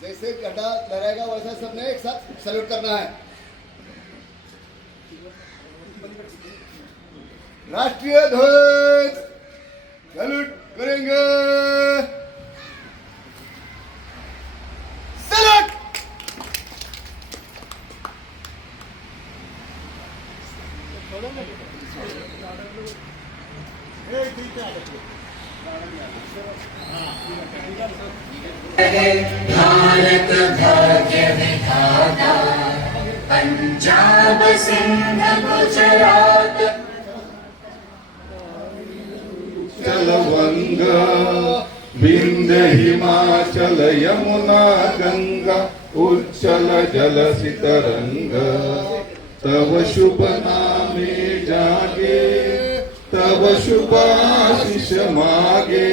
जैसे झंडा लहराएगा वैसा सबने एक साथ सैल्यूट करना है। राष्ट्रीय ध्वज सैल्यूट करेंगे। सैल्यूट। भारत भाग्य विधाता पंजाब सिंध गुजरात चल वंग विंध्य हिमाचल यमुना गंगा उच्चल जलसि तरंग तव शुभ नामे जागे तव शुभ आशीष मागे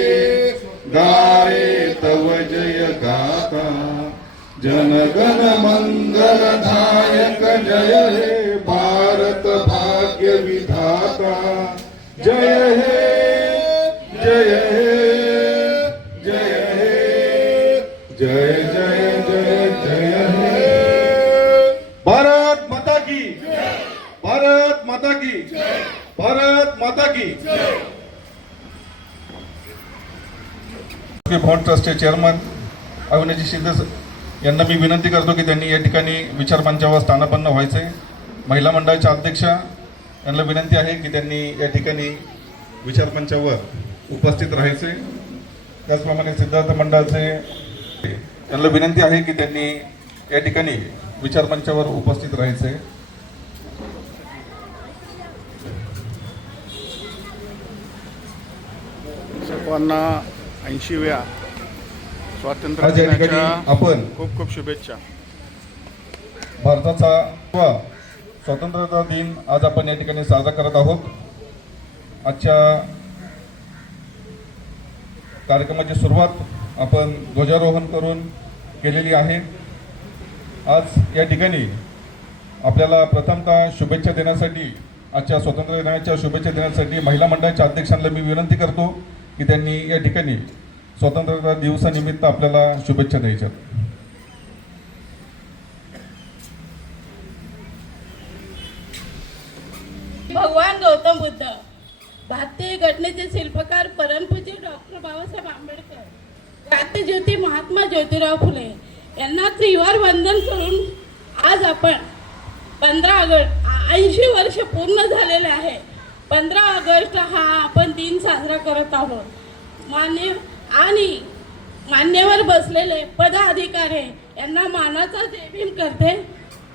गाये तव जय गाथा जनगण मंगल दायक जय हे भारत भाग्य विधाता जय हे जय हे जय हे जय जय जय जय हे। भारत माता की भारत माता की भारत माता की। भवन ट्रस्टचे चेअरमन अविनाजी शिंदे यांना मी विनंती करतो की त्यांनी या ठिकाणी विचार मंचावर स्थानापन्न व्हायचे। महिला मंडळाच्या अध्यक्षा यांना विनंती आहे की त्यांनी या ठिकाणी विचार मंचावर उपस्थित राहायचे। त्याचप्रमाणे सिद्धार्थ मंडळाचे यांना विनंती आहे की त्यांनी या ठिकाणी विचार मंचावर उपस्थित राहायचे। सर्वांना 80व्या स्वातंत्र्य आज या ठिकाणी दिनाच्या आपण खूप खूप शुभेच्छा। भारताचा स्वातंत्र्यता दिन आज आपण या ठिकाणी साजरा करत आहोत। आजच्या कार्यक्रमाची सुरुवात आपण ध्वजारोहण करून केलेली आहे। आज या ठिकाणी आपल्याला प्रथमतः शुभेच्छा देण्यासाठी आजच्या स्वातंत्र्य दिनाच्या शुभेच्छा देण्यासाठी महिला मंडळाच्या अध्यक्षांना मी विनंती करतो की त्यांनी या ठिकाणी स्वातंत्र्य दिवसानिमित्त आपल्याला शुभेच्छा द्यायच्या। भगवान गौतम बुद्ध, भारतीय घटनेचे शिल्पकार परमपूज्य डॉक्टर बाबासाहेब आंबेडकर, क्रांतिज्योती महात्मा ज्योतिराव फुले यांना त्रिवार वंदन करून आज आपण 15 ऑगस्ट 80 वर्ष पूर्ण झालेले आहे। 15 ऑगस्ट हा आपण दिन साजरा करत आहोत। मान्यवर बसलेले पदाधिकारी यांना मानाचा जय भीम करते।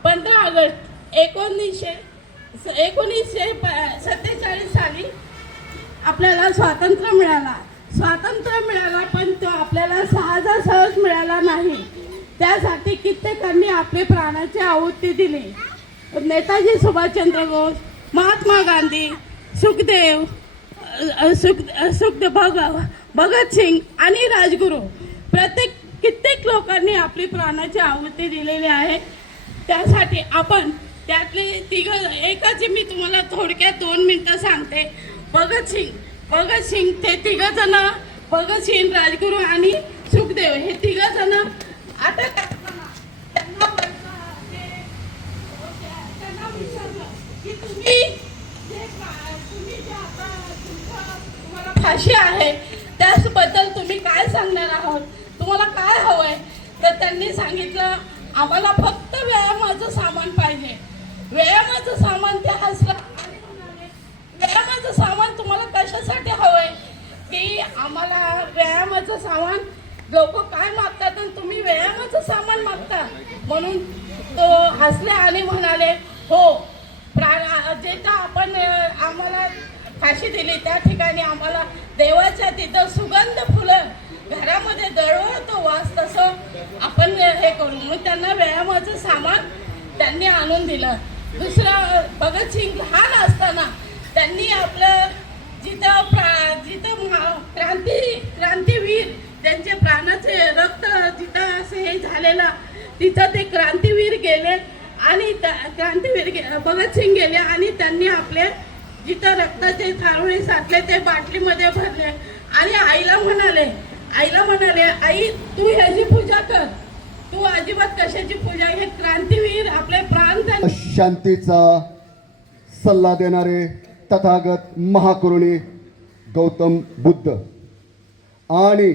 15 ऑगस्ट 1947 साली आपल्याला स्वातंत्र्य मिळाला पण तो आपल्याला सहज मिळाला नाही। त्यासाठी कित्येकांनी आपले प्राणाची आहुती दिली। नेताजी सुभाषचंद्र बोस, महात्मा गांधी, सुखदेव, भगतसिंग आणि राजगुरू कित्येक लोकांनी आपली प्राणाची आहुती दिलेली आहे। त्यासाठी आपण त्यातले एकाचे मी तुम्हाला थोडक्यात 2 मिनिटं सांगते। भगतसिंग ते 3 जण, भगतसिंग, राजगुरू आणि सुखदेव हे 3 जण अटक असताना त्यांना विचारलं की तुम्हाला फाशी आहे त्याबद्दल तुम्ही काय सांगणार आहात, तुम्हाला काय हवंय? तर त्यांनी सांगितलं आम्हाला फक्त व्यायामाचं सामान पाहिजे। व्यायामाचं सामान ते हसलं आणि म्हणाले व्यायामाचं सामान तुम्हाला कशासाठी हवंय? की आम्हाला व्यायामाचं सामान, लोक काय मागतात आणि तुम्ही व्यायामाचं सामान मागता। म्हणून तो हसले आणि म्हणाले हो, जिथं आपण आम्हाला फाशी दिली त्या ठिकाणी आम्हाला देवाच्या तिथं सुगंध फुलं घरामध्ये दरवळतो वास, तसं आपण हे करू। मग त्यांना व्यायामाचं सामान त्यांनी आणून दिलं। दुसरं, भगतसिंग लहान असताना त्यांनी आपलं जिथं क्रांतीवीर त्यांचे प्राणाचे रक्त जिथं असं हे झालेलं तिथं ते क्रांतीवीर गेले आणि भगतसिंग गेले आणि त्यांनी आपले जिथं रक्ताचे थारोळी साठले ते बाटलीमध्ये भरले आणि आईला म्हणाले आई तू ह्याची पूजा कर, तू अजिबात कशाची पूजा, हे क्रांतीवीर आपले प्राण त्यांनी शांतीचा सल्ला देणारे तथागत महाकरुणी गौतम बुद्ध आणि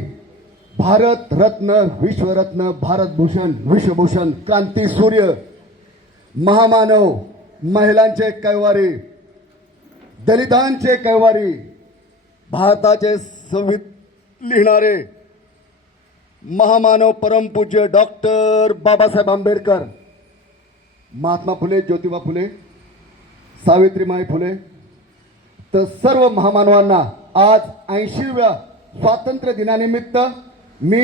भारत रत्न विश्वरत्न भारतभूषण विश्वभूषण क्रांती सूर्य महामानव महिलांचे कैवारी दलितांचे कैवारी भारताचे संविधान लिहिणारे महामानव परमपूज्य डॉक्टर बाबासाहेब आंबेडकर महात्मा फुले ज्योतिबा फुले सावित्रीबाई फुले तर सर्व महामानवांना आज 80व्या स्वातंत्र्य दिनानिमित्त मी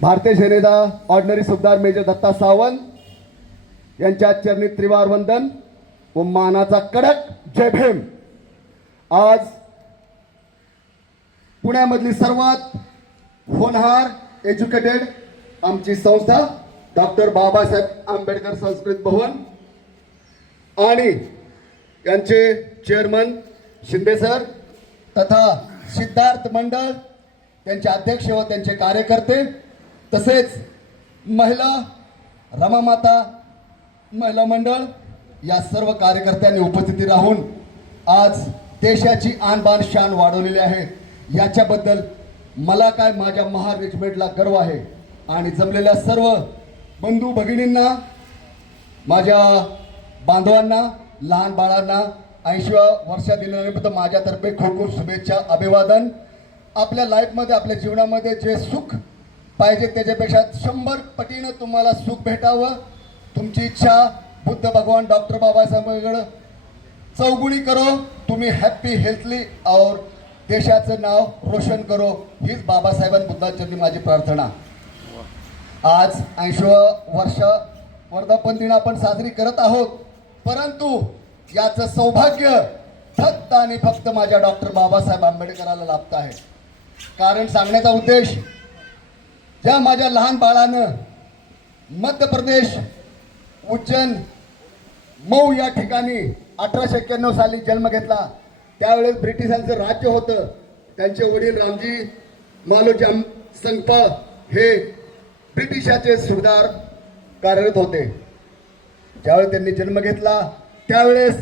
भारतीय सेनेचा ऑर्डिनरी सुभेदार मेजर दत्ता सावंत यांच्या चरणी त्रिवार वंदन व मानाचा कडक जय भीम. आज पुण्यामधली सर्वात होनहार एज्युकेटेड आमची संस्था डॉक्टर बाबासाहेब आंबेडकर संस्कृत भवन आणि यांचे चेअरमन शिंदे सर तथा सिद्धार्थ मंडळ त्यांचे अध्यक्ष व त्यांचे कार्यकर्ते तसेच महिला रमामाता महिला मंडळ या सर्व कार्यकर्त्यांनी उपस्थिती राहून आज देशाची आणबाण शान वाढवलेली आहे. याच्याबद्दल मला काय माझ्या महार रेजिमेंटला गर्व आहे आणि जमलेल्या सर्व बंधू भगिनींना माझ्या बांधवांना लहान बाळांना 80व्या वर्षा दिनानिमित्त माझ्यातर्फे खूप खूप शुभेच्छा अभिवादन. आपल्या लाईफमध्ये आपल्या जीवनामध्ये जे सुख पाहिजे त्याच्यापेक्षा 100 पटीनं तुम्हाला सुख भेटावं. तुमची इच्छा बुद्ध भगवान डॉक्टर बाबासाहेब चौगुणी करो, तुम्ही हॅप्पी हेल्थली और देशाचं नाव रोशन करो, हीच बाबासाहेबांनी बुद्धांची माझी प्रार्थना. आज 80व्या वर्ष वर्धापन दिन आपण साजरी करत आहोत, परंतु याचं सौभाग्य फक्त आणि फक्त माझ्या डॉक्टर बाबासाहेब आंबेडकराला लाभत आहे. कारण सांगण्याचा उद्देश, ज्या माझ्या लहान बाळानं मध्य प्रदेश उज्जैन मऊ या ठिकाणी 1891 साली जन्म घेतला, त्यावेळेस ब्रिटिशांचं राज्य होतं. त्यांचे वडील रामजी मालोजी संगपाळ हे ब्रिटिशाचे सुभेदार कार्यरत होते. ज्यावेळेस त्यांनी जन्म घेतला त्यावेळेस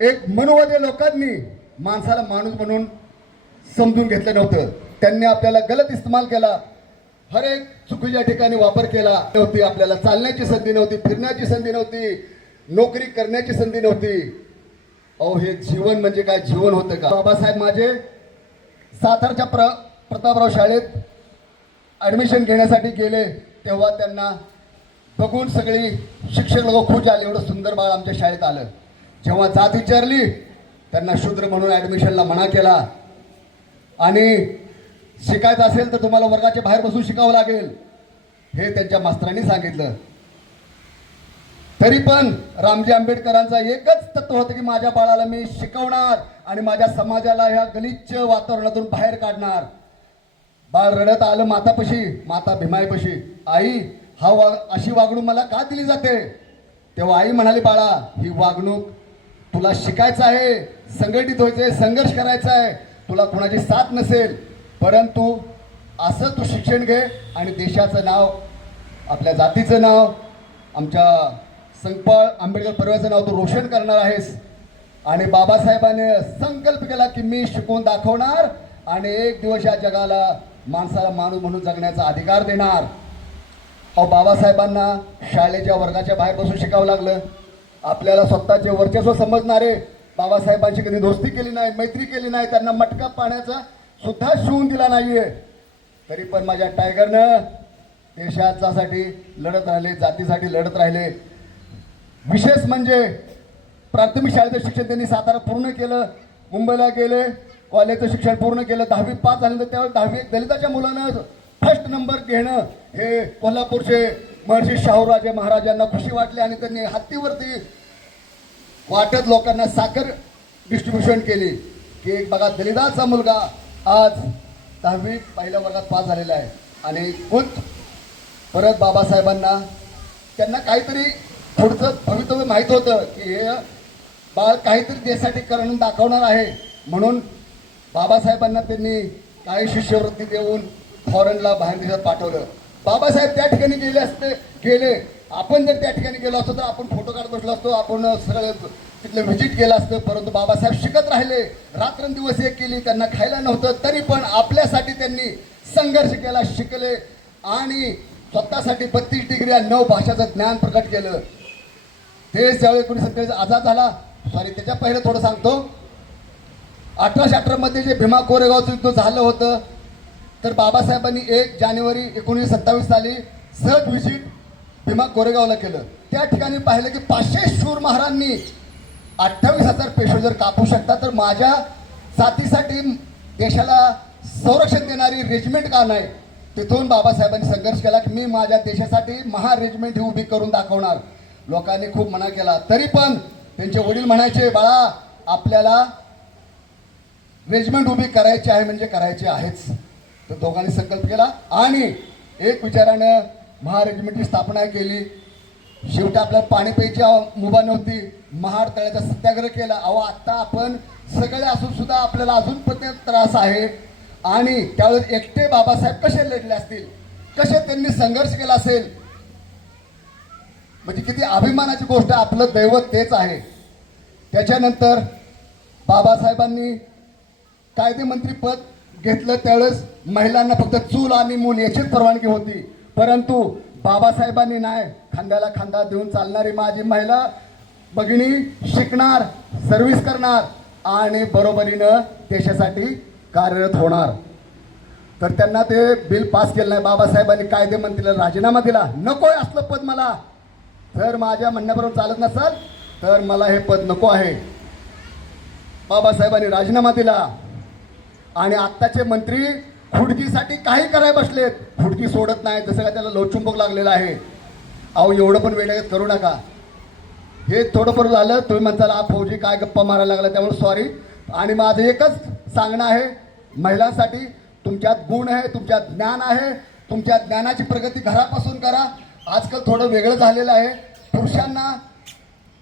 एक मनोवादी लोकांनी माणसाला माणूस म्हणून समजून घेतलं नव्हतं. त्यांनी आपल्याला गलत इस्तेमाल केला, हर एक चुकीच्या ठिकाणी वापर केला नव्हती. आपल्याला चालण्याची संधी नव्हती, फिरण्याची संधी नव्हती, नोकरी करण्याची संधी नव्हती. अहो हे जीवन म्हणजे काय जीवन होतं का? बाबासाहेब माझे सातारच्या प्रतापराव शाळेत ॲडमिशन घेण्यासाठी गेले तेव्हा त्यांना बघून सगळी शिक्षक लोक खुश झाले, एवढं सुंदर बाळ आमच्या शाळेत आलं. जेव्हा जात विचारली त्यांना शूद्र म्हणून ॲडमिशनला मना केला आणि शिकायचं असेल तर तुम्हाला वर्गाच्या बाहेर बसून शिकावं लागेल हे त्यांच्या मास्तरांनी सांगितलं. तरी पण रामजी आंबेडकरांचा एकच तत्व होतं की माझ्या बाळाला मी शिकवणार आणि माझ्या समाजाला ह्या गलिच्छ वातावरणातून बाहेर काढणार. बाळ रडत आलं मातापाशी, माता भीमाईपाशी, आई अशी वागणूक मला का दिली जाते? तेव्हा आई म्हणाली, बाळा ही वागणूक तुला शिकायचं आहे, संघटित व्हायचंय, संघर्ष करायचा आहे, तुला कोणाची साथ नसेल, परंतु असं तू शिक्षण घे आणि देशाचं नाव, आपल्या जातीचं नाव, आमच्या संकपाळ आंबेडकर परिवाराचं नाव तू रोशन करणार आहेस. आणि बाबासाहेबांनी संकल्प केला की मी शिकवून दाखवणार आणि एक दिवस या जगाला माणसाला माणूस म्हणून जगण्याचा अधिकार देणार. अहो बाबासाहेबांना शाळेच्या वर्गाच्या बाहेर बसून शिकावं लागलं. आपल्याला स्वतःचे वर्चस्व समजणारे बाबासाहेबांशी कधी दोस्ती केली नाही, मैत्री केली नाही, त्यांना मटका पाण्याचा सुद्धा शिवून दिला नाहीये. तरी पण माझ्या टायगरनं देशासाठी लढत राहिले, जातीसाठी लढत राहिले. विशेष म्हणजे प्राथमिक शाळेचं शिक्षण त्यांनी सातारा पूर्ण केलं, मुंबईला गेले, कॉलेजचं शिक्षण पूर्ण केलं, 10वी पास झाल्यानंतर त्यावेळेस 10वी दलिताच्या मुलानं फर्स्ट नंबर घेणं हे कोल्हापूरचे महर्षी शाहूराजे महाराजांना खुशी वाटली आणि त्यांनी हत्तीवरती वाटत लोकांना साखर डिस्ट्रीब्युशन केली की एक बघा दलिताचा मुलगा आज 10वी पहिल्या वर्गात पास झालेला आहे. आणि परत बाबासाहेबांना त्यांना काहीतरी पुढचं भवितव्य माहीत होतं की हे बाळ काहीतरी देशासाठी करून दाखवणार आहे, म्हणून बाबासाहेबांना त्यांनी काही शिष्यवृत्ती देऊन फॉरेनला बाहेर देशात पाठवलं. बाबासाहेब त्या ठिकाणी गेले आपण जर त्या ठिकाणी गेलो असतो तर आपण फोटो काढत बसलो असतो, आपण सगळं तिथलं व्हिजिट केलं असतं. परंतु बाबासाहेब शिकत राहिले, रात्रंदिवस एक केली, त्यांना खायला नव्हतं तरी पण आपल्यासाठी त्यांनी संघर्ष केला, शिकले आणि स्वतःसाठी 32 डिग्री 9 भाषाचं ज्ञान प्रकट केलं. देश ज्यावेळी 1947 आझाद झाला, त्याच्या पहिलं थोडं सांगतो. 1818 मध्ये जे भीमा कोरेगावचं युद्ध झालं होतं, तर बाबासाहेबांनी 1 जानेवारी 1927 साली सहज व्हिजिट भीमा कोरेगावला केलं. त्या ठिकाणी पाहिलं की 500 शूर महारांनी 28,000 पेशवे जर कापू शकतात तर माझ्या जातीसाठी देशाला संरक्षण देणारी रेजिमेंट का नाही. तिथून बाबासाहेबांनी संघर्ष केला की मी माझ्या देशासाठी महा रेजिमेंट ही उभी करून दाखवणार. लोकांनी खूप मना केला, तरी पण त्यांचे वडील म्हणायचे, बाळा आपल्याला रेजिमेंट उभी करायची आहे म्हणजे करायची आहेच. तर दोघांनी संकल्प केला आणि एक विचारानं महा रेजिमेंटची स्थापना केली. शेवटी आपल्याला पाणी प्यायची मुभा नव्हती, महाड तळ्याचा सत्याग्रह केला. अहो आता आपण सगळे असून सुद्धा आपल्याला अजून पण त्रास आहे. आणि त्यावेळेस एकटे बाबासाहेब कसे लढले असतील, कसे त्यांनी संघर्ष केला असेल, म्हणजे किती अभिमानाची गोष्ट. आपलं दैवत तेच आहे. त्याच्यानंतर बाबासाहेबांनी कायदेमंत्री पद घेतलं. त्यावेळेस महिलांना फक्त चूल आणि मूल याचीच परवानगी होती, परंतु बाबासाहेबांनी नाही, खांद्याला खांदा देऊन चालणारी माझी महिला भगिनी शिकणार, सर्व्हिस करणार आणि बरोबरीनं देशासाठी कार्यरत होणार. तर त्यांना ते बिल पास केलं नाही. बाबासाहेबांनी कायदेमंत्रीला राजीनामा दिला. नकोय असलं पद मला, जर माझ्या म्हणण्याबरोबर चालत नसाल तर मला हे पद नको आहे. बाबासाहेबांनी राजीनामा दिला आणि आत्ताचे मंत्री खुर्चीसाठी काही करायला बसलेत. खुर्ची सोडत नाही, जसं का त्याला लोहचुंबक लागलेला आहे. अहो एवढं पण वेळ करू नका. हे थोडंफार झालं, तुम्ही म्हणताल हा फौजी काय गप्पा मारायला लागला, त्यामुळे सॉरी. आणि माझं एकच सांगणं आहे महिलांसाठी, तुमच्यात गुण आहे, तुमच्यात ज्ञान आहे, तुमच्या ज्ञानाची प्रगती घरापासून करा. आजकाल थोडं वेगळं झालेलं आहे. पुरुषांना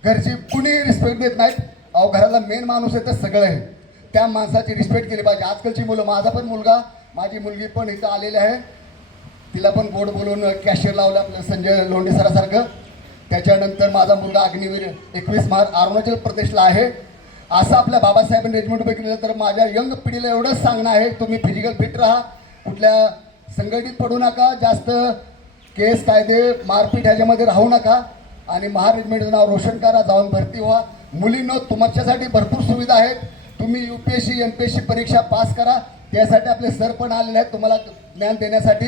घरची कुणी रिस्पेक्ट देत नाहीत. अहो घराला मेन माणूस आहे तर सगळं आहे, त्या माणसाची रिस्पेक्ट केली पाहिजे. आजकालची मुलं, माझा पण मुलगा, माझी मुलगी पण इथं आलेली आहे, तिला पण गोड बोलून कॅशियर लावलं आपलं संजय लोंढे सरासारखं. त्याच्यानंतर माझा मुलगा अग्निवीर 21 मार्च अरुणाचल प्रदेशला आहे. असं आपल्या बाबासाहेबांनी रेजिमेंट उभे केलं. तर माझ्या यंग पिढीला एवढंच सांगणं आहे, तुम्ही फिजिकल फिट राहा, कुठल्या संघटित पडू नका, जास्त केस कायदे मारपीट ह्याच्यामध्ये राहू नका आणि महा रेजिमेंटचं नाव रोशन करा, जाऊन भरती व्हा. मुलींनो तुमच्यासाठी भरपूर सुविधा आहेत. तुम्ही UPSC MPSC परीक्षा पास करा, त्यासाठी आपले सर पण आलेले आहेत तुम्हाला ज्ञान देण्यासाठी.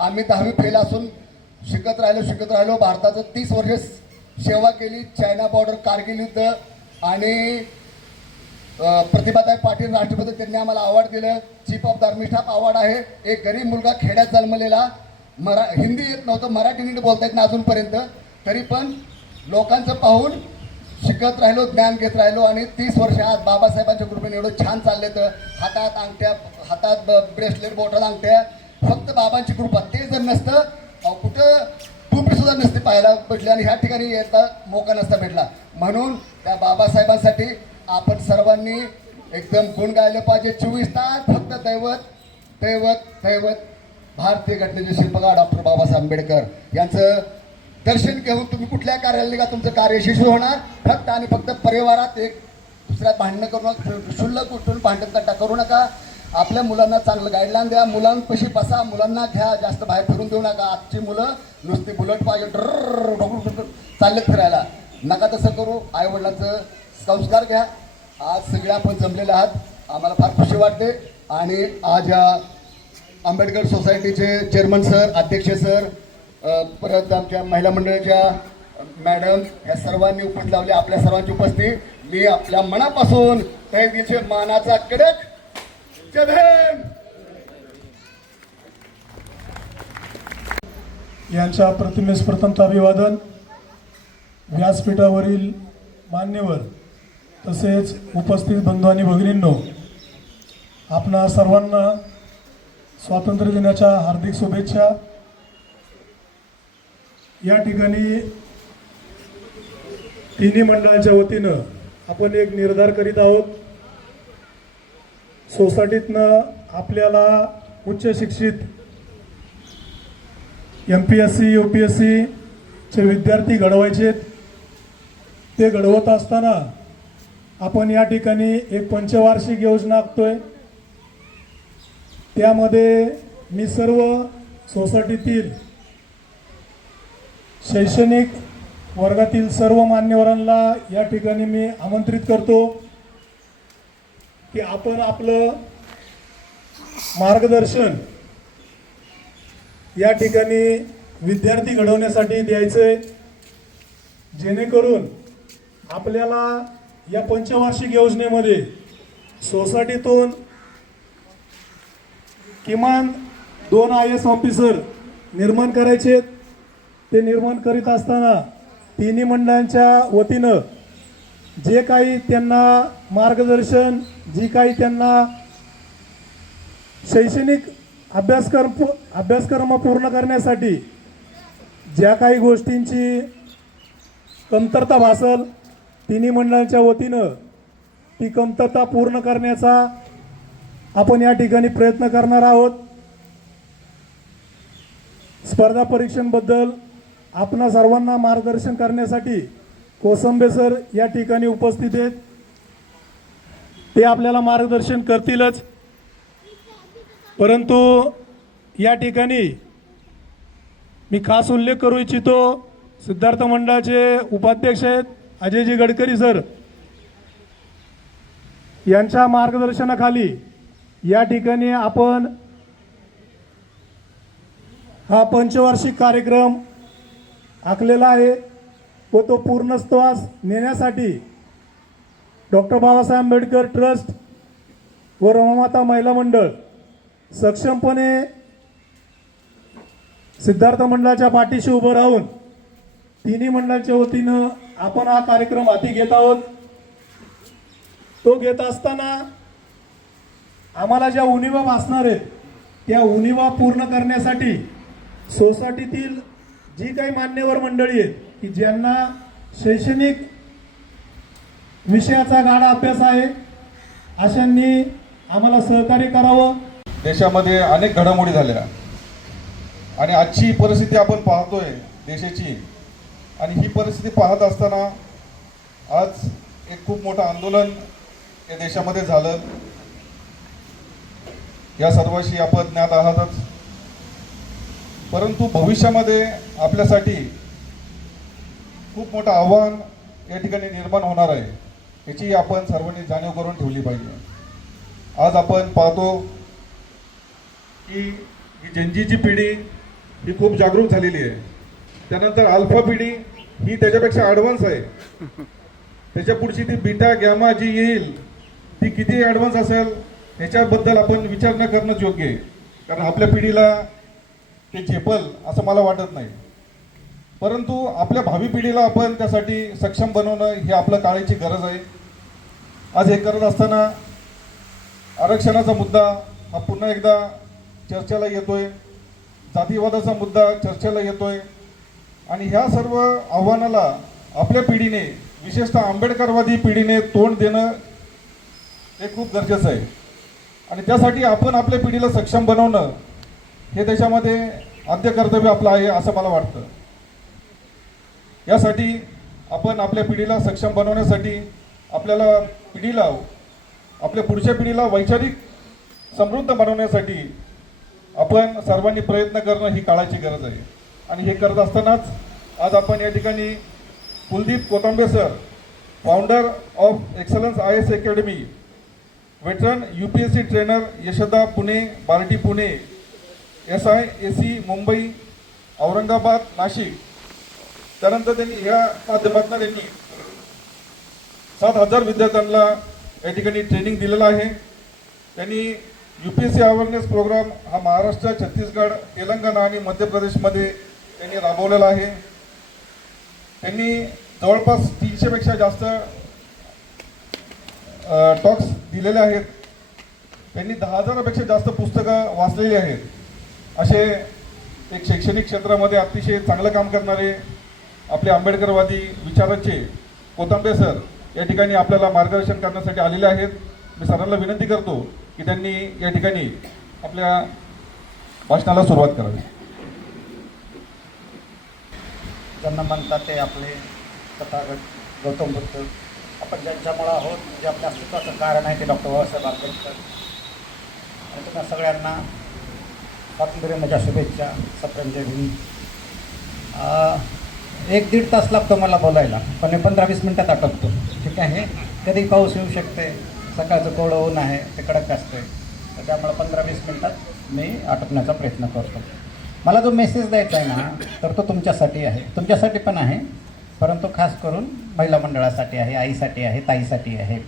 आम्ही 10वी फेल असून शिकत राहिलो. भारताचं 30 वर्ष सेवा केली. चायना बॉर्डर, कारगिल युद्ध आणि प्रतिभाताई पाटील राष्ट्रपती त्यांनी आम्हाला अवॉर्ड दिलं. Chief of the army staff award आहे. एक गरीब मुलगा खेड्यात जन्मलेला, हिंदी येत नव्हतं, मराठी नीट बोलता येत नाही अजूनपर्यंत, तरी पण लोकांचं पाहून शिकत राहिलो, ज्ञान घेत राहिलो आणि 30 वर्ष आज बाबासाहेबांच्या कृपेने एवढं छान चालले. तर हातात अंगठ्या, हातात ब्रेसलेट, बोटात अंगठ्या, फक्त बाबांची कृपा. ते जर नसतं कुठं टोपी सुद्धा नसते पाहायला भेटली आणि ह्या ठिकाणी येता मोका नसता भेटला. म्हणून त्या बाबासाहेबांसाठी आपण सर्वांनी एकदम गुण गायले पाहिजे. 24 तास फक्त दैवत दैवत दैवत भारतीय घटनेचे शिल्पकार डॉक्टर बाबासाहेब आंबेडकर यांचं दर्शन घेऊन तुम्ही कुठल्या कार्याला निघा, तुमचं कार्य यशस्वी होणार. फक्त आणि फक्त परिवारात एक दुसऱ्यात भांडणं करू नका, क्षुल्लक उठून भांडण करू नका. आपल्या मुलांना चांगलं गाईडलाईन द्या, मुलांपाशी बसा, मुलांना घ्या, जास्त बाहेर फिरून देऊ नका. आजची मुलं नुसती बुलेट पाहिजे चाललेत फिरायला, नका तसं करू. आईवडिलांचं संस्कार घ्या. आज सगळे आपण जमलेले आहात, आम्हाला फार खुशी वाटते. आणि आज या आंबेडकर सोसायटीचे चेअरमन सर, अध्यक्ष सर, परत आमच्या महिला मंडळाच्या मॅडम, या सर्वांनी उपस्थित लावले. आपल्या सर्वांची उपस्थिती मी आपल्या मनापासून तहे दिलचे मानाचा कडक जय भीम. यांच्या प्रतिमेस प्रथमतः अभिवादन. व्यासपीठावरील मान्यवर तसेच उपस्थित बंधू आणि भगिनींनो, आपणा सर्वांना स्वातंत्र्य दिनाच्या हार्दिक शुभेच्छा. या ठिकाणी तिन्ही मंडळाच्या वतीनं आपण एक निर्धार करीत आहोत. सोसायटीतनं आपल्याला उच्च शिक्षित MPSC UPSC चे विद्यार्थी घडवायचे. ते घडवत असताना आपण या ठिकाणी एक पंचवार्षिक योजना आखतोय. त्यामध्ये मी सर्व सोसायटीतील शैक्षणिक वर्गातील सर्व मान्यवरांना या ठिकाणी मी आमंत्रित करतो की आपण आपलं मार्गदर्शन या ठिकाणी विद्यार्थी घडवण्यासाठी द्यायचे, जेणेकरून आपल्याला या पंचवार्षिक योजनेमध्ये सोसायटीतून किमान 2 IAS ऑफिसर निर्माण करायचे. ते निर्माण करीत असताना तिन्ही मंडळांच्या वतीनं जे काही त्यांना मार्गदर्शन, जी काही त्यांना शैक्षणिक अभ्यासक्रम पूर्ण करण्यासाठी ज्या काही गोष्टींची कमतरता भासेल, तिन्ही मंडळांच्या वतीनं ती कमतरता पूर्ण करण्याचा आपण या ठिकाणी प्रयत्न करणार आहोत. स्पर्धा परीक्षांबद्दल आपणा सर्वांना मार्गदर्शन करण्यासाठी कोसंबे सर या ठिकाणी उपस्थित आहेत. ते आपल्याला मार्गदर्शन करतीलच, परंतु या ठिकाणी मी खास उल्लेख करू इच्छितो, सिद्धार्थ मंडळाचे उपाध्यक्ष आहेत अजयजी गडकरी सर, यांच्या मार्गदर्शनाखाली या ठिकाणी आपण हा पंचवार्षिक कार्यक्रम आखलेला आहे व तो पूर्णत्वास नेण्यासाठी डॉक्टर बाबासाहेब आंबेडकर ट्रस्ट व रमामाता महिला मंडळ सक्षमपणे सिद्धार्थ मंडळाच्या पाठीशी उभं राहून तिन्ही मंडळाच्या वतीनं आपण हा कार्यक्रम हाती घेत आहोत. तो घेत असताना आम्हाला ज्या उणिवा भासणार आहेत त्या उणिवा पूर्ण करण्यासाठी सोसायटीतील जी काही मान्यवर मंडळी आहेत की ज्यांना शैक्षणिक विषयाचा गाढा अभ्यास आहे, अशांनी आम्हाला सहकार्य करावं. देशामध्ये अनेक घडामोडी झाल्या आणि आजची परिस्थिती आपण पाहतोय देशाची, आणि ही परिस्थिती पाहत असताना आज एक खूप मोठं आंदोलन या देशामध्ये झालं. या सर्वांशी आपण ज्ञात आहातच, परंतु भविष्यामध्ये आपल्यासाठी खूप मोठं आव्हान या ठिकाणी निर्माण होणार आहे, याची आपण सर्वांनी जाणीव करून ठेवली पाहिजे. आज आपण पाहतो की ही जनजीची पिढी ही खूप जागरूक झालेली आहे. त्यानंतर अल्फा पिढी ही त्याच्यापेक्षा ॲडव्हान्स आहे. त्याच्या पुढची ती बीटा गॅमा जी येईल ती किती ॲडव्हान्स असेल ह्याच्याबद्दल आपण विचार न करणंच योग्य आहे, कारण आपल्या पिढीला ते झेपल असं मला वाटत नाही. परंतु आपल्या भावी पिढीला आपण त्यासाठी सक्षम बनवणं ही आपलं काळाची गरज आहे. आज हे करत असताना आरक्षणाचा मुद्दा हा पुन्हा एकदा चर्चेला येतोय, जातीवादाचा मुद्दा चर्चेला येतोय, आणि ह्या सर्व आव्हानाला आपल्या पिढीने, विशेषतः आंबेडकरवादी पिढीने तोंड देणं हे खूप गरजेचं आहे. आणि त्यासाठी आपण आपल्या पिढीला सक्षम बनवणं हे त्याच्यामध्ये आद्य कर्तव्य आपलं आहे असं मला वाटतं. यासाठी आपण आपल्या पिढीला सक्षम बनवण्यासाठी आपल्या पुढच्या पिढीला वैचारिक समृद्ध बनवण्यासाठी आपण सर्वांनी प्रयत्न करणं ही काळाची गरज आहे. आणि हे करत असतानाच आज आपण या ठिकाणी Kuldeep Kotambe sir, founder of excellence IAS academy, veteran UPSC trainer Yashoda Pune, BARTI Pune, SIAC Mumbai, Aurangabad, Nashik, त्यानंतर त्यांनी या माध्यमातून त्यांनी 7,000 विद्यार्थ्यांना या ठिकाणी ट्रेनिंग दिलेलं आहे. त्यांनी UPSC अवेअरनेस प्रोग्राम हा महाराष्ट्र, छत्तीसगड, तेलंगणा आणि मध्य प्रदेशमध्ये त्यांनी राबवलेला आहे. त्यांनी जवळपास 300पेक्षा जास्त टॉक्स दिलेले आहेत. त्यांनी 10,000पेक्षा जास्त पुस्तकं वाचलेली आहेत. असे एक शैक्षणिक क्षेत्रामध्ये अतिशय चांगलं काम करणारे आपले आंबेडकरवादी विचाराचे कोतांबे सर या ठिकाणी आपल्याला मार्गदर्शन करण्यासाठी आलेले आहेत. मी सरांना विनंती करतो की त्यांनी या ठिकाणी आपल्या भाषणाला सुरुवात करावी. ज्यांना म्हणतात ते आपले तथागत गौतम बुद्ध, आपण ज्यांच्यामुळं आहोत, जे आपल्या अस्तित्वाचं कारण आहे ते डॉक्टर बाबासाहेब आंबेडकर. आणि तुम्हाला सगळ्यांना स्वातंत्र्य दिनाच्या शुभेच्छा. सप्रेमजय भीम. 1-1.5 तास लागतो मला बोलायला, पण मी 15-20 मिनटात आटपतो. ठीक आहे. कधी पाऊस येऊ शकते, सकाळचं कोवळं ऊन आहे, ते कडक असते, तर त्यामुळे 15-20 मिनटात मी आटपण्याचा प्रयत्न करतो. मला जो मेसेज द्यायचा आहे ना, तर तो तुमच्यासाठी आहे, तुमच्यासाठी पण आहे, परंतु खास करून महिला मंडळासाठी आहे, आईसाठी आहे, ताईसाठी आहे.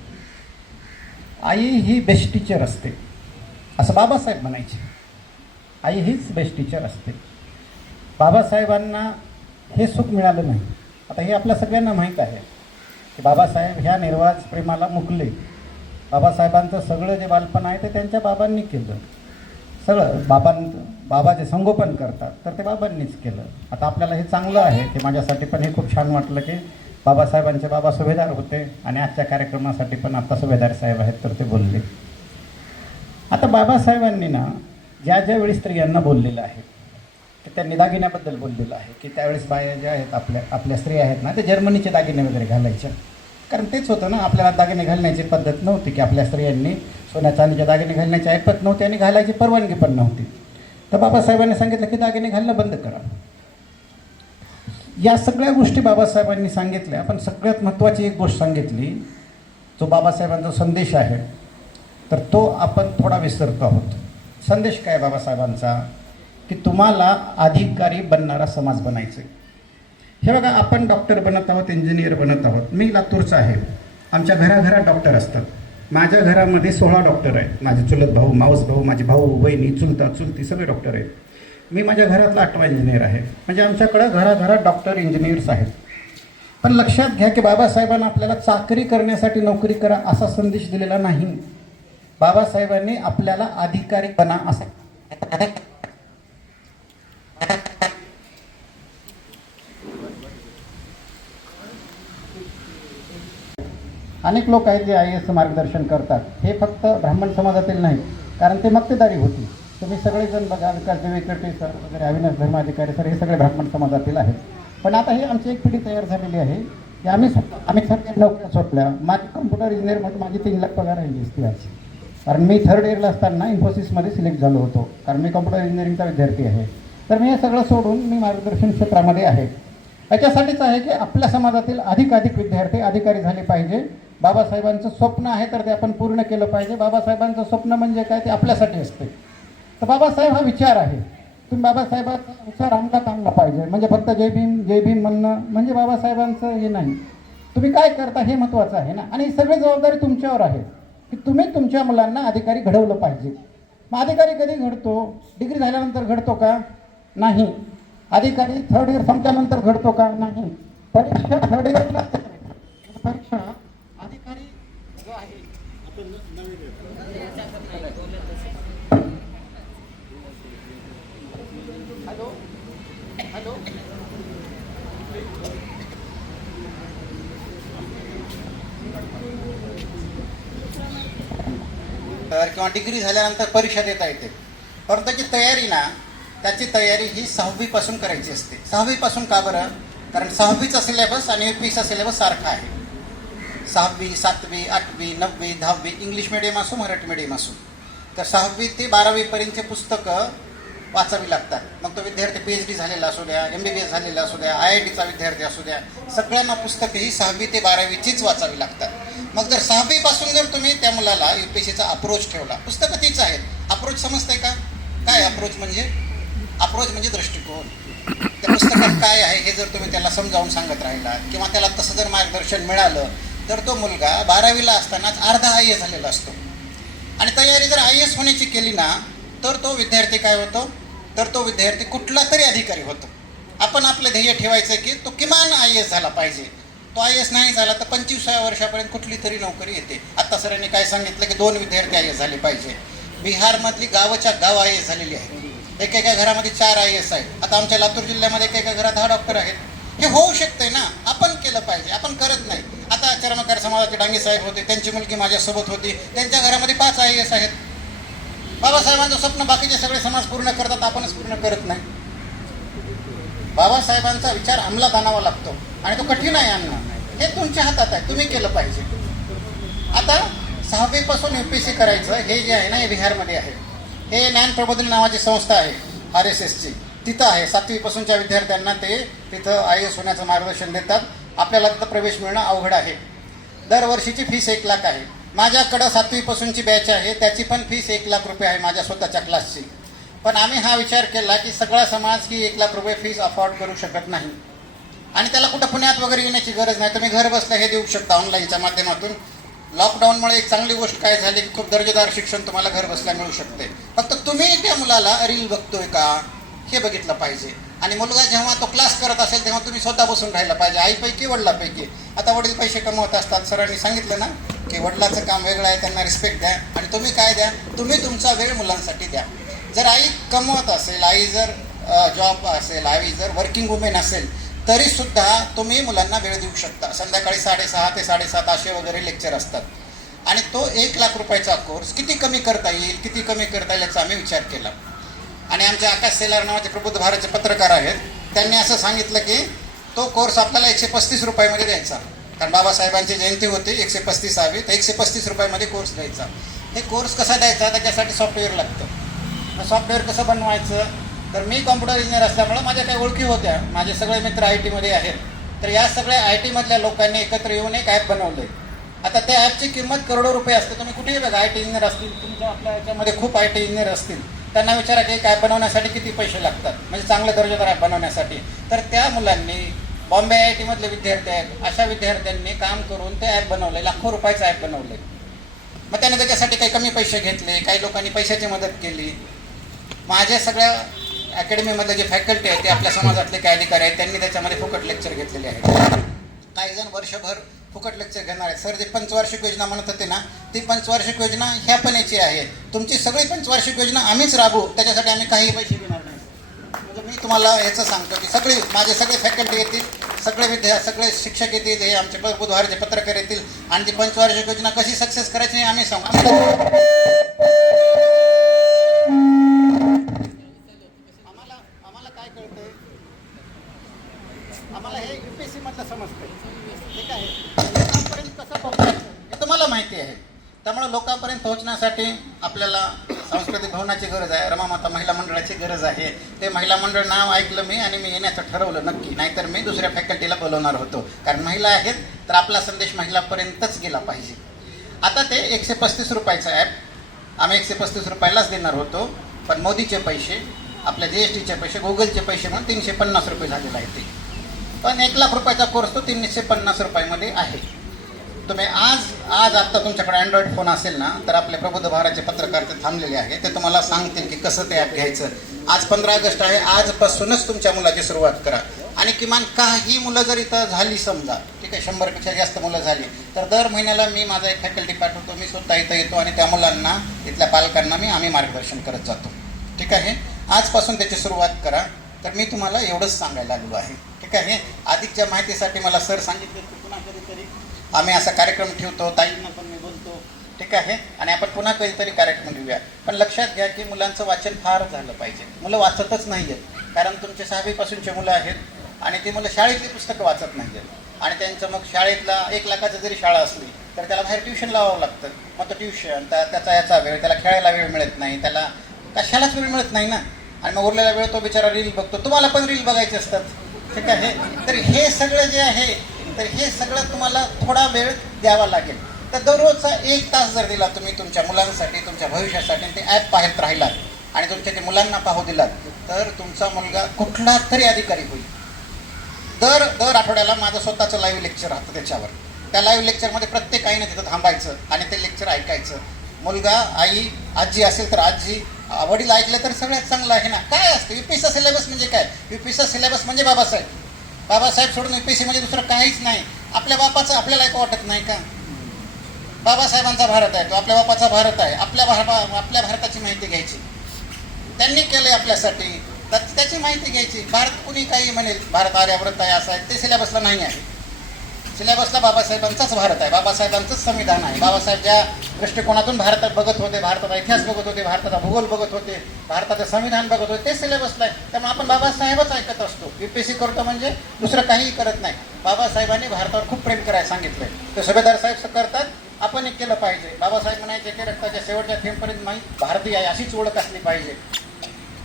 आई ही बेस्ट टीचर असते असं बाबासाहेब म्हणायचे. आई हीच बेस्ट टीचर असते. बाबासाहेबांना हे सुख मिळालं नाही. आता हे आपल्या सगळ्यांना माहीत आहे की बाबासाहेब ह्या निर्वाज प्रेमाला मुकले. बाबासाहेबांचं सगळं जे बालपण आहे ते त्यांच्या बाबांनी केलं. सगळं बाबा जे संगोपन करतात तर ते बाबांनीच केलं. आता आपल्याला हे चांगलं आहे की माझ्यासाठी पण हे खूप छान वाटलं की बाबासाहेबांचे बाबा सुभेदार होते आणि आजच्या कार्यक्रमासाठी पण आता सुभेदार साहेब आहेत तर ते बोलले. आता बाबासाहेबांनी ना ज्या वेळी स्त्रियांना बोललेलं आहे की त्यांनी दागिन्याबद्दल बोललेलं आहे की त्यावेळेस बाया ज्या आहेत आपल्या स्त्रिया आहेत ना ते जर्मनीचे दागिने वगैरे घालायच्या. कारण तेच होतं ना, आपल्याला दागिने घालण्याची पद्धत नव्हती की आपल्या स्त्रियांनी सोन्या चांदीचे दागिने घालण्याची ऐपत नव्हती आणि घालायची परवानगी पण नव्हती. तर बाबासाहेबांनी सांगितलं की दागिने घालणं बंद करा. या सगळ्या गोष्टी बाबासाहेबांनी सांगितल्या, पण सगळ्यात महत्त्वाची एक गोष्ट सांगितली, जो बाबासाहेबांचा संदेश आहे तर तो आपण थोडा विसरतो आहोत. संदेश काय बाबासाहेबांचा? की तुम्हाला अधिकारी बनणारा समाज बनायचं आहे. हे बघा, आपण डॉक्टर बनत आहोत, इंजिनियर बनत आहोत. मी लातूरचा आहे. आमच्या घराघरात डॉक्टर असतात. माझ्या घरामध्ये 16 डॉक्टर आहेत. माझे चुलत भाऊ, मावस भाऊ, माझे भाऊ बहिणी, चुलता चुलती सगळे डॉक्टर आहेत. मी माझ्या घरातला 8वा इंजिनियर आहे. म्हणजे आमच्याकडं घराघरात डॉक्टर इंजिनियर्स आहेत. पण लक्षात घ्या की बाबासाहेबांना आपल्याला चाकरी करण्यासाठी नोकरी करा असा संदेश दिलेला नाही. बाबासाहेबांनी आपल्याला अधिकारी बना असा. अनेक लोक आहेत जे IAS मार्गदर्शन करतात. हे फक्त ब्राह्मण समाजातील नाही, कारण ते मक्तेदारी होती. तुम्ही सगळेजण बघा, विकास देवेकटे सर वगैरे, अविनाश धर्माधिकारी सर, हे सगळे ब्राह्मण समाजातील आहेत. पण आता ही आमची एक पिढी तयार झालेली आहे की आम्ही सगळ्या नोकऱ्या सोडल्या. माझी कम्प्युटर इंजिनियरमध्ये माझी 3 लाख पगार राहिली असती आज. कारण मी 3rd इयरला असताना इन्फोसिसमध्ये सिलेक्ट झालो होतो, कारण मी कम्प्युटर इंजिनिअरिंगचा विद्यार्थी आहे. तर मी हे सगळं सोडून मी मार्गदर्शन क्षेत्रामध्ये आहे. याच्यासाठीच आहे की आपल्या समाजातील अधिकाधिक विद्यार्थी अधिकारी झाले पाहिजे. बाबासाहेबांचं स्वप्न आहे तर ते आपण पूर्ण केलं पाहिजे. बाबासाहेबांचं स्वप्न म्हणजे काय, ते आपल्यासाठी असते. तर बाबासाहेब हा विचार आहे. तुम्ही बाबासाहेबांचा विचार अंमलात आणला पाहिजे. म्हणजे फक्त जय भीम म्हणणं म्हणजे बाबासाहेबांचं हे नाही. तुम्ही काय करता हे महत्त्वाचं आहे ना. आणि ही सगळी जबाबदारी तुमच्यावर आहे की तुम्ही तुमच्या मुलांना अधिकारी घडवलं पाहिजे. मग अधिकारी कधी घडतो? डिग्री झाल्यानंतर घडतो का? नाही. अधिकारी 3rd इयर संपल्यानंतर घडतो का? नाही. परीक्षा 3rd इयरला परीक्षा अधिकारी जो आहे हॅलो तर किंवा डिग्री झाल्यानंतर परीक्षा देता येते. परंतु त्याची तयारी ही 6वी पासून करायची असते. 6वी पासून का बरं? कारण 6वीचा सिलेबस आणि UPSCचा सिलेबस सारखा आहे. 6वी, 7वी, 8वी, 9वी, 10वी इंग्लिश मिडियम असो, मराठी मिडियम असो, तर 6वी ते 12वी पर्यंतचे पुस्तकं वाचावी लागतात. मग तो विद्यार्थी PhD झालेला असू द्या, MBBS झालेला असू द्या, IITचा विद्यार्थी असू द्या, सगळ्यांना पुस्तकं ही 6वी ते 12वीचीच वाचावी लागतात. मग जर 6वी पासून जर तुम्ही त्या मुलाला UPSCचा अप्रोच ठेवला, पुस्तकं तीच आहेत. अप्रोच समजतंय का? काय अप्रोच म्हणजे? अप्रोच म्हणजे दृष्टिकोन. त्या पुस्तकात काय आहे हे जर तुम्ही त्याला समजावून सांगत राहिला किंवा त्याला तसं जर मार्गदर्शन मिळालं तर तो मुलगा 12वीला असतानाच अर्धा IAS झालेला असतो. आणि तयारी जर IAS होण्याची केली ना तर तो विद्यार्थी काय होतो? तर तो विद्यार्थी कुठला तरी अधिकारी होतो. आपण आपलं ध्येय ठेवायचं की तो किमान IAS झाला पाहिजे. तो IAS नाही झाला तर 25व्या वर्षापर्यंत कुठली तरी नोकरी येते. आत्ता सरांनी काय सांगितलं की 2 विद्यार्थी IAS झाले पाहिजे. बिहारमधली गावाच्या गाव IAS झालेली आहे. एकेका घरामध्ये 4 IAS आहेत. आता आमच्या लातूर जिल्ह्यामध्ये एकेका घरात 10 डॉक्टर आहेत. हे होऊ शकतंय ना. आपण केलं पाहिजे. आपण करत नाही. आता चर्मकार समाजाचे डांगे साहेब होते, त्यांची मुलगी माझ्यासोबत होती, त्यांच्या घरामध्ये 5 IAS आहेत. बाबासाहेबांचं स्वप्न बाकीचे सगळे समाज पूर्ण करतात, आपणच पूर्ण करत नाही. बाबासाहेबांचा विचार अंमलात आणावा लागतो आणि तो कठीण आहे आणणं. हे तुमच्या हातात आहे, तुम्ही केलं पाहिजे. आता 6वी पासून UPSC करायचं हे जे आहे ना, हे बिहारमध्ये आहे. हे ज्ञान प्रबोधिनी नावाची संस्था आहे RSSची, तिथं आहे. 7वी पासूनच्या विद्यार्थ्यांना ते तिथं IAS होण्याचं मार्गदर्शन देतात. आपल्याला तिथं प्रवेश मिळणं अवघड आहे. दरवर्षीची फीस 1 लाख आहे. माझ्याकडं 7वी पासूनची बॅच आहे, त्याची पण फीस 1 लाख रुपये आहे माझ्या स्वतःच्या क्लासची. पण आम्ही हा विचार केला की सगळा समाज ही 1 लाख रुपये फीस अफोर्ड करू शकत नाही आणि त्याला कुठं पुण्यात वगैरे येण्याची गरज नाही. तुम्ही घर बसल्या हे देऊ शकता ऑनलाईनच्या माध्यमातून. लॉकडाऊनमुळे एक चांगली गोष्ट काय झाली की खूप दर्जेदार शिक्षण तुम्हाला घर बसल्या मिळू शकते. फक्त तुम्ही त्या मुलाला रील बघतोय का हे बघितलं पाहिजे. आणि मुलगा जेव्हा तो क्लास करत असेल तेव्हा तुम्ही स्वतः बसून राहिला पाहिजे, आईपैकी वडिलापैकी. आता वडील पैसे कमवत असतात, सरांनी सांगितलं ना की वडिलाचं काम वेगळं आहे, त्यांना रिस्पेक्ट द्या. आणि तुम्ही काय द्या, तुम्ही तुमचा वेळ मुलांसाठी द्या. जर आई कमवत असेल, आई जर जॉब असेल, आई जर वर्किंग वुमेन असेल, तरीसुद्धा तुम्ही मुलांना वेळ देऊ शकता. संध्याकाळी 6:30 ते 7:30 असे वगैरे लेक्चर असतात. आणि तो 1 लाख रुपयाचा कोर्स किती कमी करता येईल, किती कमी करता येईल याचा आम्ही विचार केला. आणि आमचे आकाश सेलार नावाचे प्रबुद्ध भारतचे पत्रकार आहेत, त्यांनी असं सांगितलं की तो कोर्स आपल्याला 135 रुपयामध्ये द्यायचा. कारण बाबासाहेबांची जयंती होती 135वी, तर 135 रुपयामध्ये कोर्स द्यायचा. हे कोर्स कसा द्यायचा, त्याच्यासाठी सॉफ्टवेअर लागतं. मग सॉफ्टवेअर कसं बनवायचं, तर मी कॉम्प्युटर इंजिनियर असल्यामुळं माझ्या काही ओळखी होत्या, माझे सगळे मित्र IT मध्ये आहेत. तर या सगळ्या IT मधल्या लोकांनी एकत्र येऊन एक ॲप बनवलं आहे. आता त्या ॲपची किंमत करोडो रुपये असते. तुम्ही कुठेही बघा, IT इंजिनियर असतील, तुमच्या आपल्या याच्यामध्ये खूप IT इंजिनियर असतील, त्यांना विचारा की एक ॲप बनवण्यासाठी किती पैसे लागतात, म्हणजे चांगलं दर्जेदार ॲप बनवण्यासाठी. तर त्या मुलांनी, बॉम्बे IIT मधले विद्यार्थी आहेत, अशा विद्यार्थ्यांनी काम करून ते ॲप बनवले, लाखो रुपयाचं ॲप बनवले. मग त्याने त्याच्यासाठी काही कमी पैसे घेतले, काही लोकांनी पैशाची मदत केली. माझ्या सगळ्या अकॅडमीमधले जे फॅकल्टी आहेत ते आपल्या समाजातले काही अधिकारी आहेत, त्यांनी त्याच्यामध्ये फुकट लेक्चर घेतलेले आहेत. काही जण वर्षभर फुकट लेक्चर घेणार आहे. सर जे पंचवार्षिक योजना म्हणत होते ना, ती पंचवार्षिक योजना ह्या पण याची आहे. तुमची सगळी पंचवार्षिक योजना आम्हीच राबवू, त्याच्यासाठी आम्ही काही पैसे देणार नाही. म्हणजे मी तुम्हाला याचं सांगतो की सगळी माझे सगळे फॅकल्टी येतील, सगळे शिक्षक येतील, हे आमचे बुधवारचे पत्रकार येतील आणि ती पंचवार्षिक योजना कशी सक्सेस करायची आम्ही सांगू. आम्हाला काय कळतंय, आम्हाला हे UPSC मधलं समजतंय. ठीक आहे, लोकांपर्यंत कसं पोहोचायचं हे तुम्हाला माहिती आहे. त्यामुळे लोकांपर्यंत पोहोचण्यासाठी आपल्याला सांस्कृतिक भवनाची गरज आहे, रमामाता महिला मंडळाची गरज आहे. ते महिला मंडळ नाव ऐकलं मी आणि मी येण्याचं ठरवलं नक्की, नाहीतर मी दुसऱ्या फॅकल्टीला बोलवणार होतो. कारण महिला आहेत तर आपला संदेश महिलापर्यंतच गेला पाहिजे. आता ते 135 रुपयाचं ॲप आम्ही 135 रुपयालाच देणार होतो, पण मोदीचे पैसे, आपल्या GSTचे पैसे, गुगलचे पैसे म्हणून 350 रुपये झालेले आहेत. ते पण 1 लाख रुपयाचा कोर्स तो 350 रुपयामध्ये आहे. तुम्ही आज आत्ता तुमच्याकडे अँड्रॉइड फोन असेल ना, तर आपले प्रबुद्ध भारतचे पत्रकार ते थांबलेले आहे, ते तुम्हाला सांगतील की कसं ते ॲप घ्यायचं. आज 15 ऑगस्ट आहे, आजपासूनच तुमच्या मुलाची सुरुवात करा. आणि किमान काही मुलं जर इथं झाली समजा, ठीक आहे, 100पेक्षा जास्त मुलं झाली, तर दर महिन्याला मी माझा एक फॅकल्टी पाठवतो, मी स्वतः इथं येतो आणि त्या मुलांना, इथल्या पालकांना आम्ही मार्गदर्शन करत जातो. ठीक आहे, आजपासून त्याची सुरुवात करा. तर मी तुम्हाला एवढंच सांगायला लागलो आहे. ठीक आहे, अधिकच्या माहितीसाठी मला सर सांगितलं की पुन्हा कधीतरी आम्ही असा कार्यक्रम ठेवतो, ताईंना पण मी बोलतो. ठीक आहे, आणि आपण पुन्हा कधीतरी कार्यक्रम घेऊया. पण लक्षात घ्या की मुलांचं वाचन फार झालं पाहिजे. मुलं वाचतच नाही आहेत, कारण तुमचे 6वी पासूनचे मुलं आहेत आणि ती मुलं शाळेतली पुस्तकं वाचत नाही आहेत. आणि त्यांचं मग शाळेतला 1 लाखाची जरी शाळा असली तर त्याला बाहेर ट्युशन लावावं लागतं. मग तो ट्युशन, त्याचा याचा वेळ, त्याला खेळायला वेळ मिळत नाही, त्याला कशालाच वेळ मिळत नाही ना. आणि मग उरलेला वेळ तो बिचारा रील बघतो. तुम्हाला पण रील बघायचे असतात. ठीक आहे, तर हे सगळं जे आहे, तर हे सगळं तुम्हाला थोडा वेळ द्यावा लागेल. तर दररोजचा 1 तास जर दिला तुम्ही तुमच्या मुलांसाठी, तुमच्या भविष्यासाठी, ते ॲप पाहत राहिलात आणि तुमच्या ते मुलांना पाहू दिलात, तर तुमचा मुलगा कुठला तरी अधिकारी होईल. दर आठवड्याला माझं स्वतःचं लाईव्ह लेक्चर राहतं त्याच्यावर. त्या लाईव्ह लेक्चरमध्ये प्रत्येक आईने तिथं थांबायचं आणि ते लेक्चर ऐकायचं. मुलगा, आई, आजी असेल तर आजी, वडील ऐकले तर सगळ्यात चांगलं आहे ना. काय असतं UPSC सिलेबस म्हणजे काय? UPSC सिलेबस म्हणजे बाबासाहेब सोडून UPSC म्हणजे दुसरं काहीच नाही. आपल्या बापाचं आपल्याला एक वाटत नाही का? बाबासाहेबांचा भारत आहे, तो आपल्या बापाचा भारत आहे. आपल्या भारताची माहिती घ्यायची, त्यांनी केलंय आपल्यासाठी, तर त्याची माहिती घ्यायची. भारत कुणी काही म्हणेल, भारत आर्याव्रत आहे, असं आहे, ते सिलेबसला नाही आहे. सिलेबसला बाबासाहेबांचाच भारत आहे, बाबासाहेबांचंच संविधान आहे. बाबासाहेब ज्या दृष्टिकोनातून भारतात बघत होते, भारताचा इतिहास बघत होते, भारताचा भूगोल बघत होते, भारताचं संविधान बघत होते, ते सिलेबसला आहे. त्यामुळे आपण बाबासाहेबच ऐकत असतो. UPSC करतो म्हणजे दुसरं काहीही करत नाही. बाबासाहेबांनी भारतावर खूप प्रेम करायला सांगितलंय. ते सुभेदार साहेब करतात, आपण एक केलं पाहिजे. बाबासाहेब म्हणायचे की रक्ताच्या शेवटच्या थेंबपर्यंत माहीत भारतीय आहे अशीच ओळख असली पाहिजे.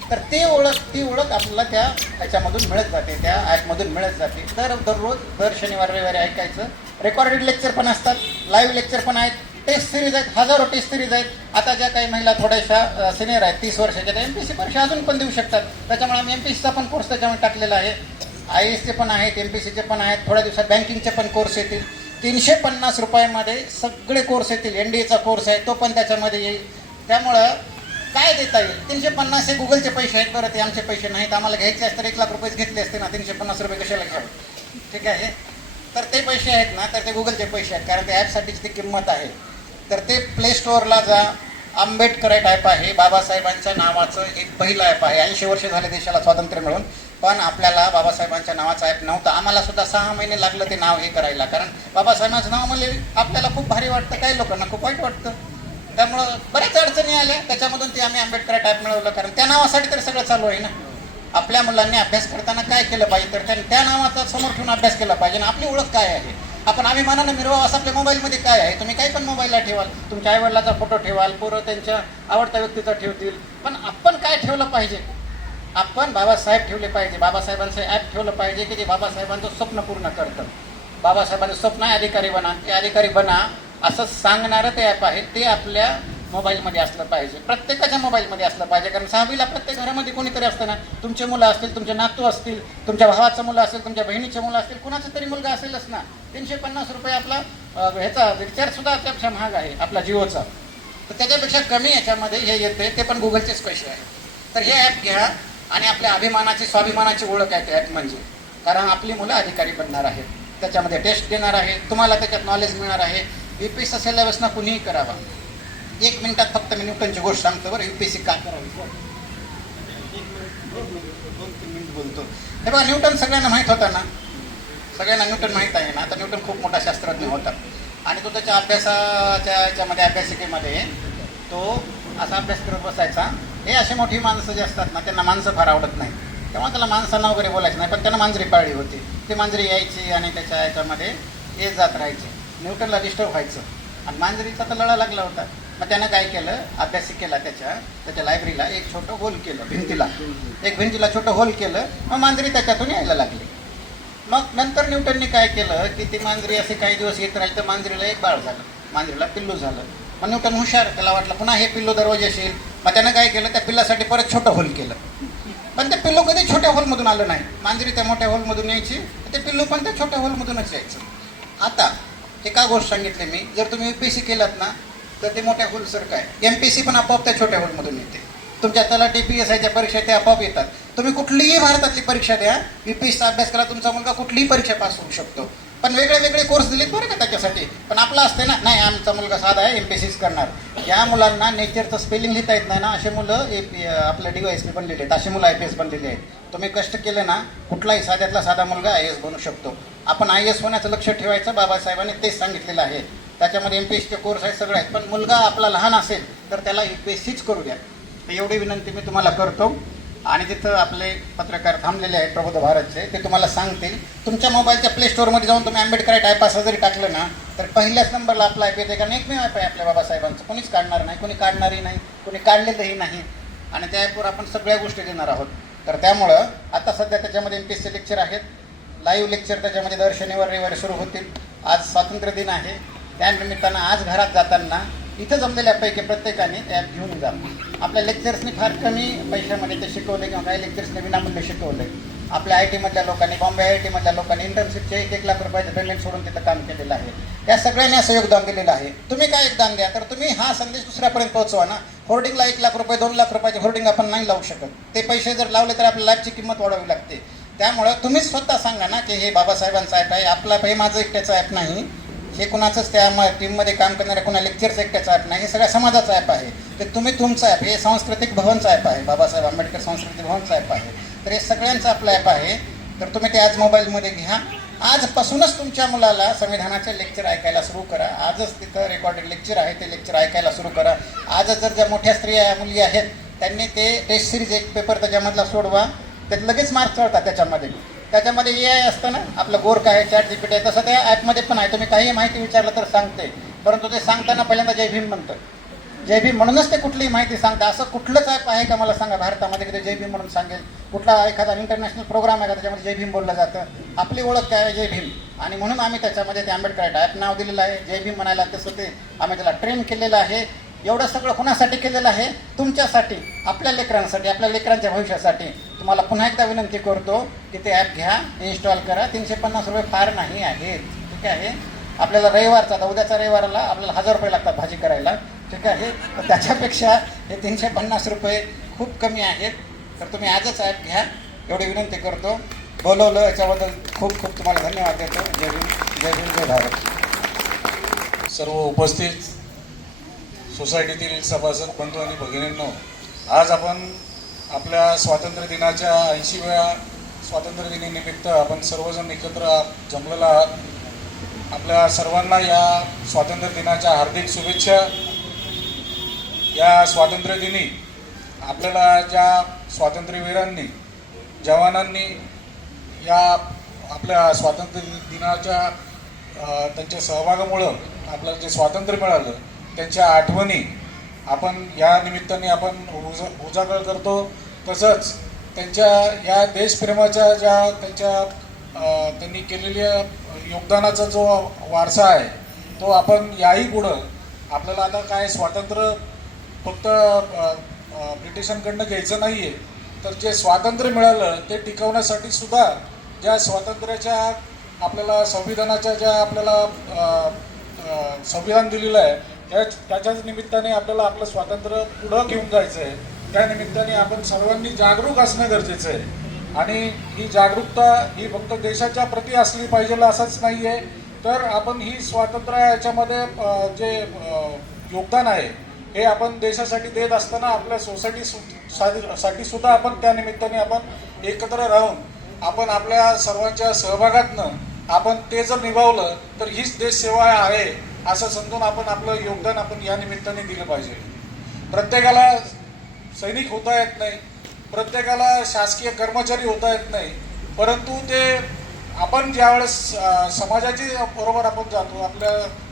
तर ती ओळख आपल्याला ह्याच्यामधून मिळत जाते, त्या ॲपमधून मिळत जाते. दररोज दर शनिवार रविवारी ऐकायचं. रेकॉर्डेड लेक्चर पण असतात, लाईव्ह लेक्चर पण आहेत, टेस्ट सिरीज आहेत, हजारो टेस्ट सिरीज आहेत. आता ज्या काही महिला थोड्याशा सिनियर आहेत 30 वर्षाच्या, त्या MPSC परीक्षा अजून पण देऊ शकतात. त्याच्यामुळे आम्ही MPSCचा पण कोर्स त्याच्यामध्ये टाकलेला आहे. IASचे पण आहेत, MPSCचे पण आहेत. थोड्या दिवसात बँकिंगचे पण कोर्स येतील. 350 रुपयामध्ये सगळे कोर्स येतील. NDAचा कोर्स आहे तो पण त्याच्यामध्ये येईल. त्यामुळं काय देता येईल? 350 हे गुगलचे पैसे आहेत, बरं ते आमचे पैसे नाहीत. आम्हाला घ्यायचे असते 1 लाख रुपये घेतले असते ना, 350 रुपये कशाला घ्यावे? ठीक आहे. तर ते पैसे आहेत ना, तर ते गुगलचे पैसे आहेत, कारण ते ॲपसाठीच ती किंमत आहे. तर ते प्ले स्टोअरला जा. आंबेडकराईट ॲप आहे, बाबासाहेबांच्या नावाचं एक पहिलं ॲप आहे. 80 वर्ष झाले देशाला स्वातंत्र्य मिळून, पण आपल्याला बाबासाहेबांच्या नावाचं ॲप नव्हतं. आम्हाला सुद्धा 6 महिने लागलं ते नाव हे करायला, कारण बाबासाहेबांचं नाव म्हणजे आपल्याला खूप भारी वाटतं, काही लोकांना खूप वाईट वाटतं. त्यामुळं बऱ्याच अडचणी आल्या, त्याच्यामधून ते आम्ही आंबेडकराईट ॲप मिळवलं. कारण त्या नावासाठी तर सगळं चालू आहे ना. आपल्या मुलांनी अभ्यास करताना काय केलं पाहिजे, तर त्या नावाचा समोर ठेवून अभ्यास केला पाहिजे. आणि आपली ओळख काय आहे आपण अभिमानानं मिरवावं असं आपल्या मोबाईलमध्ये काय आहे. तुम्ही काही पण मोबाईलला ठेवाल, तुमच्या आईवडिलाचा फोटो ठेवाल, पोरं त्यांच्या आवडत्या व्यक्तीचा ठेवतील, पण आपण काय ठेवलं पाहिजे? आपण बाबासाहेब ठेवले पाहिजे. बाबासाहेबांचं ॲप ठेवलं पाहिजे की जे बाबासाहेबांचं स्वप्न पूर्ण करतं. बाबासाहेबांचं स्वप्न आहे अधिकारी बना, ते अधिकारी बना असं सांगणारं ते ॲप आहे. ते आपल्या मोबाईलमध्ये असलं पाहिजे, प्रत्येकाच्या मोबाईलमध्ये असलं पाहिजे. कारण 6वीला प्रत्येक घरामध्ये कोणीतरी असतं ना. तुमचे मुलं असतील, तुमचे नातू असतील, तुमच्या भावाचं मुलं असेल, तुमच्या बहिणीचे मुलं असतील, कुणाचं तरी मुलगा असेलच ना. 350 रुपये आपला ह्याचा रिचार्जसुद्धा त्यापेक्षा महाग आहे आपला जिओचा. तर त्याच्यापेक्षा कमी याच्यामध्ये हे येते, ते पण गुगलचेच पैसे आहेत. तर हे ॲप घ्या आणि आपल्या अभिमानाची स्वाभिमानाची ओळख आहे ते ॲप म्हणजे. कारण आपली मुलं अधिकारी बनणार आहेत, त्याच्यामध्ये टेस्ट देणार आहे, तुम्हाला त्याच्यात नॉलेज मिळणार आहे. UPSC सिलेबस ना कुणीही करावा. 1 मिनिटात फक्त मी न्यूटनची गोष्ट सांगतो बरं, UPSC का करावी. 2-3 मिनिट बोलतो. हे बघा, न्यूटन सगळ्यांना माहीत होता ना, सगळ्यांना न्यूटन माहीत आहे ना. तर न्यूटन खूप मोठा शास्त्रज्ञ होता आणि तो त्याच्या अभ्यासाच्या याच्यामध्ये अभ्यासिकेमध्ये तो असा अभ्यास करत बसायचा. हे अशी मोठी माणसं जे असतात ना, त्यांना माणसं फार आवडत नाही, तेव्हा त्याला माणसांना वगैरे बोलायचं नाही. पण त्यांना मांजरी पाळली होती. ती मांजरी यायची आणि त्याच्या याच्यामध्ये येत जात राहायची. न्यूटनला डिस्टर्ब व्हायचं आणि मांजरीचा तर लढा लागला होता. मग त्यानं काय केलं, अभ्यासिकेला त्याच्या लायब्ररीला एक छोटं होल केलं, भिंतीला छोटं होल केलं. मग मांजरी त्याच्यातून यायला लागली. मग नंतर न्यूटनने काय केलं की ती मांजरी असे काही दिवस येत राहिली, तर मांजरीला एक बाळ झालं, मांजरीला पिल्लू झालं. मग न्यूटन हुशार, त्याला वाटलं पुन्हा हे पिल्लू दरवाजाशी येईल. मग त्यानं काय केलं, त्या पिल्लासाठी परत छोटं होल केलं. पण ते पिल्लू कधी छोट्या हॉलमधून आलं नाही. मांजरी त्या मोठ्या हॉलमधून यायची, ते पिल्लू पण त्या छोट्या हॉलमधूनच यायचं. आता हे का गोष्ट सांगितली मी, जर तुम्ही UPSC केलात ना तर ते मोठ्या हॉलसारखं आहे. MPSC पण आपोआप त्या छोट्या हॉलमधून येते. तुमच्या तलाठी PSIच्या परीक्षा ते आपोआप येतात. तुम्ही कुठलीही भारतातली परीक्षा द्या, UPSCचा अभ्यास करा, तुमचा मुलगा कुठलीही परीक्षा पास होऊ शकतो. पण वेगळे कोर्स दिलेत बरं का त्याच्यासाठी. पण आपला असते ना, नाही आमचा मुलगा साधा आहे, MPSCच करणार. ज्या मुलांना नेचरचं स्पेलिंग लिहिता येत नाही ना, असे मुलं आपल्या DYSP बनलेले आहेत, असे मुलं IPS बनलेले आहेत. तुम्ही कष्ट केले ना, कुठलाही साध्यातला साधा मुलगा IAS बनू शकतो. आपण IAS होण्याचं लक्ष ठेवायचं, बाबासाहेबांनी तेच सांगितलेलं आहे. त्याच्यामध्ये MPSCचे कोर्स आहेत, सगळे आहेत. पण मुलगा आपला लहान असेल तर त्याला UPSCच करू द्या. तर एवढी विनंती मी तुम्हाला करतो. आणि तिथं आपले पत्रकार थांबलेले आहेत प्रबोध भारतचे, ते तुम्हाला सांगतील. तुमच्या मोबाईलच्या प्ले स्टोअरमध्ये जाऊन तुम्ही आंबेडकराईट ॲप असं जरी टाकलं ना, तर पहिल्याच नंबरला आपला ॲप येते. कारण एकमेव ॲप आहे आपल्या बाबासाहेबांचं, कोणीच काढणार नाही, कोणी काढणारही नाही, कोणी काढलेलंही नाही. आणि त्या ॲपवर आपण सगळ्या गोष्टी देणार आहोत. तर त्यामुळं आता सध्या त्याच्यामध्ये MPSC लेक्चर आहेत, लाईव्ह लेक्चर त्याच्यामध्ये दर शनिवार रविवारी सुरू होतील. आज स्वातंत्र्य दिन आहे, त्यानिमित्तानं आज घरात जाताना इथं जमलेल्यापैकी प्रत्येकाने ॲप घेऊन जा. आपल्या लेक्चर्सनी फार कमी पैशामध्ये ते शिकवले किंवा काही लेक्चर्सने विनामूल्य शिकवले. आपल्या IT मधल्या लोकांनी, बॉम्बे IIT मधल्या लोकांनी इंटर्नशिपचे 1 लाख रुपयाचं पेमेंट सोडून तिथं काम केलेलं आहे. या सगळ्यांनी असं योगदान दिलेलं आहे. तुम्ही काय योगदान द्या, तर तुम्ही हा संदेश दुसऱ्यापर्यंत पोहोचवा ना. होर्डिंगला 1 लाख रुपये 2 लाख रुपयाचे होर्डिंग आपण नाही लावू शकत. ते पैसे जर लावले तर आपल्या लाईफची किंमत वाढवावी लागते. त्यामुळं तुम्हीच स्वतः सांगा ना की हे बाबासाहेबांचं ॲप आहे, आपला हे माझं एकट्याचं ॲप नाही, हे कुणाचंच त्या टीममध्ये काम करणाऱ्या कुणा लेक्चरचं एकट्याचं ॲप नाही, हे सगळ्या समाजाचं ॲप आहे. ते तुम्ही तुमचं ॲप, हे सांस्कृतिक भवनचं ॲप आहे, बाबासाहेब आंबेडकर सांस्कृतिक भवनचं ॲप आहे. तर हे सगळ्यांचं आपलं ॲप आहे. तर तुम्ही ते आज मोबाईलमध्ये घ्या, आजपासूनच तुमच्या मुलाला संविधानाचे लेक्चर ऐकायला सुरू करा. आजच तिथं रेकॉर्डेड लेक्चर आहे ते लेक्चर ऐकायला सुरू करा. आजच जर ज्या मोठ्या स्त्रिया मुली आहेत त्यांनी ते टेस्ट सिरीज एक पेपर त्याच्यामधला सोडवा. त्यात लगेच मार्क्स चढतात. त्याच्यामध्ये AI असतं ना, आपलं गोरक आहे, ChatGPT आहे, तसं त्या ॲपमध्ये पण आहे. तुम्ही काही माहिती विचारलं तर सांगते, परंतु ते सांगताना पहिल्यांदा जय भीम म्हणतं. जय भीम म्हणूनच ते कुठलीही माहिती सांगतं. असं कुठलंच ॲप आहे का मला सांगा भारतामध्ये की ते जय भीम म्हणून सांगेल? कुठला एखादा इंटरनॅशनल प्रोग्राम आहे का त्याच्यामध्ये जय भीम बोललं जातं? आपली ओळख काय आहे? जय भीम. आणि म्हणून आम्ही त्याच्यामध्ये ते आंबेडकर ॲप नाव दिलेलं आहे. जय भीम म्हणायला तसं ते आम्ही त्याला ट्रेन केलेलं आहे. एवढं सगळं कुणासाठी केलेलं आहे? तुमच्यासाठी, आपल्या लेकरांसाठी, आपल्या लेकरांच्या भविष्यासाठी. तुम्हाला पुन्हा एकदा विनंती करतो की ते ॲप घ्या, इन्स्टॉल करा. 350 रुपये फार नाही आहेत, ठीक आहे. आपल्याला रविवारचा, आता उद्याचा रविवारला आपल्याला 1000 रुपये लागतात भाजी करायला, ठीक आहे. तर त्याच्यापेक्षा हे 350 रुपये खूप कमी आहेत. तर तुम्ही आजच ॲप घ्या, एवढी विनंती करतो. बोलवलं याच्याबद्दल खूप खूप तुम्हाला धन्यवाद देतो. जय भीम, जय भीम, जय भारत. सर्व उपस्थित सोसायटीतील सभासद बंधू आणि भगिनींनो, आज आपण आपल्या स्वातंत्र्य दिनाच्या 80व्या स्वातंत्र्य दिनानिमित्त आपण सर्वजण एकत्र जमलेला आहात. आपल्या सर्वांना या स्वातंत्र्य दिनाच्या हार्दिक शुभेच्छा. या स्वातंत्र्य दिनी आपल्याला ज्या स्वातंत्र्यवीरांनी, जवानांनी या आपल्या स्वातंत्र्य दिनाच्या त्यांच्या सहभागामुळं आपल्याला जे स्वातंत्र्य मिळालं त्यांच्या आठवणी आपण या निमित्ताने आपण उजागर करतो. तसंच त्यांच्या या देशप्रेमाच्या ज्या त्यांनी केलेल्या योगदानाचा जो वारसा आहे तो आपण याही पुढं आपल्याला आता काय स्वातंत्र्य फक्त ब्रिटिशांकडनं घ्यायचं नाही आहे, तर जे स्वातंत्र्य मिळालं ते टिकवण्यासाठी सुद्धा ज्या स्वातंत्र्याच्या आपल्याला संविधानाच्या ज्या आपल्याला संविधान दिलेलं आहे त्याच्याच निमित्ताने आपल्याला आपलं स्वातंत्र्य पुढं घेऊन जायचं आहे. त्या निमित्ताने आपण सर्वांनी जागरूक असणं गरजेचं आहे. आणि ही जागरूकता ही फक्त देशाच्या प्रती असली पाहिजे असंच नाही आहे, तर आपण ही स्वातंत्र्य याच्यामध्ये जे योगदान आहे हे आपण देशासाठी देत असताना आपल्या सोसायटीसाठी सुद्धा आपण त्या निमित्ताने आपण एकत्र राहून आपण आपल्या सर्वांच्या सहभागातनं आपण ते जर निभावलं तर हीच देशसेवा आहे असं समजून आपण आपलं योगदान आपण या निमित्ताने दिलं पाहिजे. प्रत्येकाला सैनिक होता येत नाही, प्रत्येकाला शासकीय कर्मचारी होता येत नाही, परंतु ते आपण ज्यावेळेस समाजाची बरोबर आपण जातो, आपल्या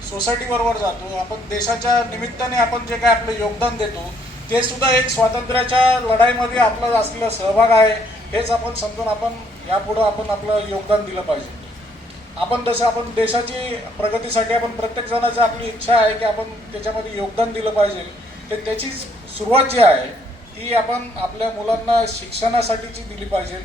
सोसायटी बरोबर जातो, आपण देशाच्या निमित्ताने आपण जे काय आपलं योगदान देतो ते सुद्धा एक स्वातंत्र्याच्या लढाईमध्ये आपलं असलेला सहभाग आहे हेच आपण समजून आपण यापुढं आपण आपलं योगदान दिलं पाहिजे. आपण तसं आपण देशाची प्रगतीसाठी आपण प्रत्येक जणाची आपली इच्छा आहे की आपण त्याच्यामध्ये योगदान दिलं पाहिजे. ते त्याची सुरुवात जी आहे ती आपण आपल्या मुलांना शिक्षणासाठीची दिली पाहिजे.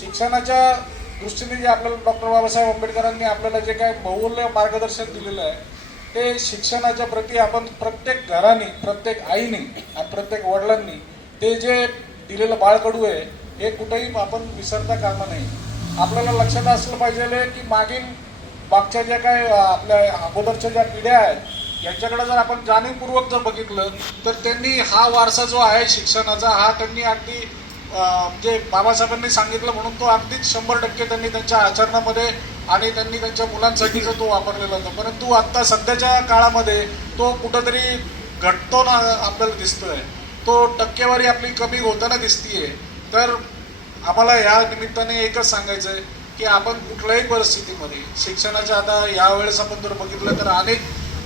शिक्षणाच्या दृष्टीने जे आपल्याला डॉक्टर बाबासाहेब आंबेडकरांनी आपल्याला जे काय बहुमूल्य मार्गदर्शन दिलेलं आहे ते शिक्षणाच्या प्रती आपण प्रत्येक घराने, प्रत्येक आईने आणि प्रत्येक वडिलांनी ते जे दिलेलं बाळकडू आहे हे कुठेही आपण विसरता कामा नाही. आपल्याला लक्षात असलं पाहिजे की मागच्या ज्या काय आपल्या अगोदरच्या ज्या पिढ्या आहेत यांच्याकडे जर आपण जाणीवपूर्वक जर बघितलं तर त्यांनी हा वारसा जो आहे शिक्षणाचा हा त्यांनी अगदी जे बाबासाहेबांनी सांगितलं म्हणून तो अगदीच 100% त्यांनी त्यांच्या आचरणामध्ये आणि त्यांनी त्यांच्या मुलांसाठीच तो वापरलेला होता. परंतु आत्ता सध्याच्या काळामध्ये तो कुठंतरी घटतो ना आपल्याला दिसतोय, तो टक्केवारी आपली कमी होताना दिसतीये. तर आम्हाला या निमित्ताने एकच सांगायचं आहे की आपण कुठल्याही परिस्थितीमध्ये शिक्षणाच्या आता यावेळेस आपण जर बघितलं तर अनेक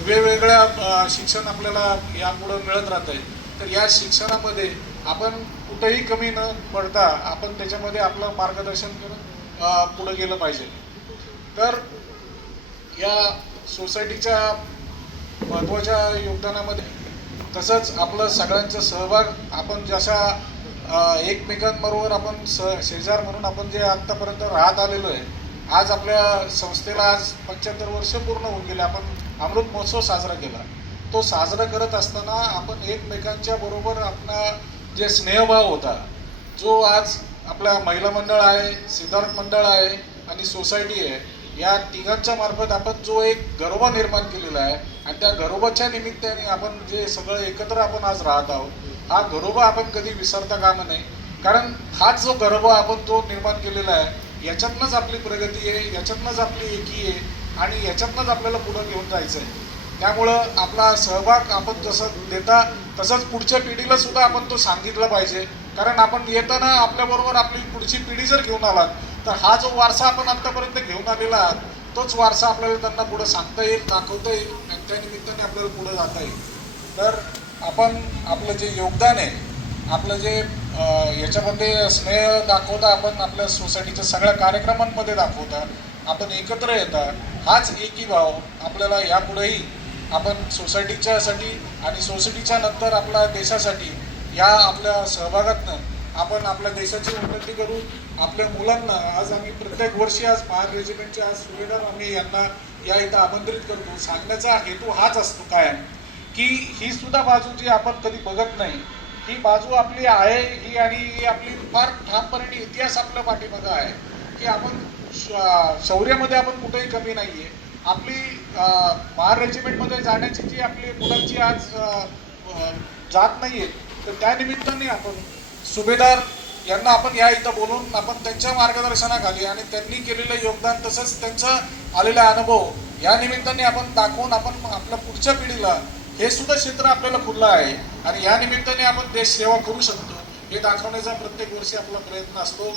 वेगवेगळ्या शिक्षण आपल्याला यापुढं मिळत राहत आहे. तर या शिक्षणामध्ये आपण कुठेही कमी न पडता आपण त्याच्यामध्ये आपलं मार्गदर्शन करून पुढे गेलं पाहिजे. तर या सोसायटीच्या महत्त्वाच्या योगदानामध्ये तसंच आपलं सगळ्यांचा सहभाग आपण जशा एकमेकांबरोबर आपण शेजार म्हणून आपण जे आत्तापर्यंत राहत आलेलो आहे. आज आपल्या संस्थेला आज 75 वर्ष पूर्ण होऊन गेले. आपण अमृत महोत्सव साजरा केला. तो साजरा करत असताना आपण एकमेकांच्या बरोबर आपला जे स्नेहभाव होता जो आज आपल्या महिला मंडळ आहे, सिद्धार्थ मंडळ आहे आणि सोसायटी आहे या तिघांच्या मार्फत आपण जो एक घरोबा निर्माण केलेला आहे आणि त्या घरोबाच्या निमित्ताने आपण जे सगळं एकत्र आपण आज राहत आहोत. हा घरोबा आपण कधी विसरता कामा नये, कारण हाच जो घरोबा आपण तो निर्माण केलेला आहे याच्यातनंच आपली प्रगती आहे, याच्यातनंच आपली एकी आहे आणि याच्यातनंच आपल्याला पुढं घेऊन जायचं आहे. त्यामुळं आपला सहभाग आपण जसं देता तसंच पुढच्या पिढीला सुद्धा आपण तो सांगितला पाहिजे. कारण आपण येताना आपल्याबरोबर आपली पुढची पिढी जर घेऊन आलात तर हा जो वारसा आपण आत्तापर्यंत घेऊन आलेला आहात तोच वारसा आपल्याला त्यांना पुढं सांगता येईल, दाखवता येईल आणि त्या निमित्ताने आपल्याला पुढं जाता येईल. तर आपण आपलं जे योगदान आहे, आपलं जे याच्यामध्ये स्नेह दाखवता, आपण आपल्या सोसायटीच्या सगळ्या कार्यक्रमांमध्ये दाखवता, आपण एकत्र येता, हाच एकी भाव आपल्याला यापुढेही आपण सोसायटीच्यासाठी आणि सोसायटीच्या नंतर आपल्या देशासाठी या आपल्या सहभागातनं आपण आपल्या देशाची उन्नती करू. आपल्या मुलांना आज आम्ही प्रत्येक वर्षी आज महार रेजिमेंटचे आज सुभेदार आम्ही यांना या इथं आमंत्रित करतो. सांगण्याचा हेतू हाच असतो कायम की ही सुद्धा बाजू जी आपण कधी बघत नाही, ही बाजू आपली आहे ही, आणि ही आपली फार ठामपणे इतिहास आपल्या पाठीमागं आहे की आपण शौर्यामध्ये आपण कुठेही कमी नाही आहे. आपली महार रेजिमेंटमध्ये जाण्याची जी आपली मुलांची आज जात नाही आहे, तर त्या निमित्ताने आपण सुभेदार यांना आपण या इथं बोलून आपण त्यांच्या मार्गदर्शनाखाली आणि त्यांनी केलेलं योगदान तसंच त्यांचा आलेला अनुभव या निमित्ताने आपण दाखवून आपण आपल्या पुढच्या पिढीला हे सुद्धा क्षेत्र आपल्याला खुलं आहे आणि या निमित्ताने आपण देश सेवा करू शकतो हे दाखवण्याचा प्रत्येक वर्षी आपला प्रयत्न असतो.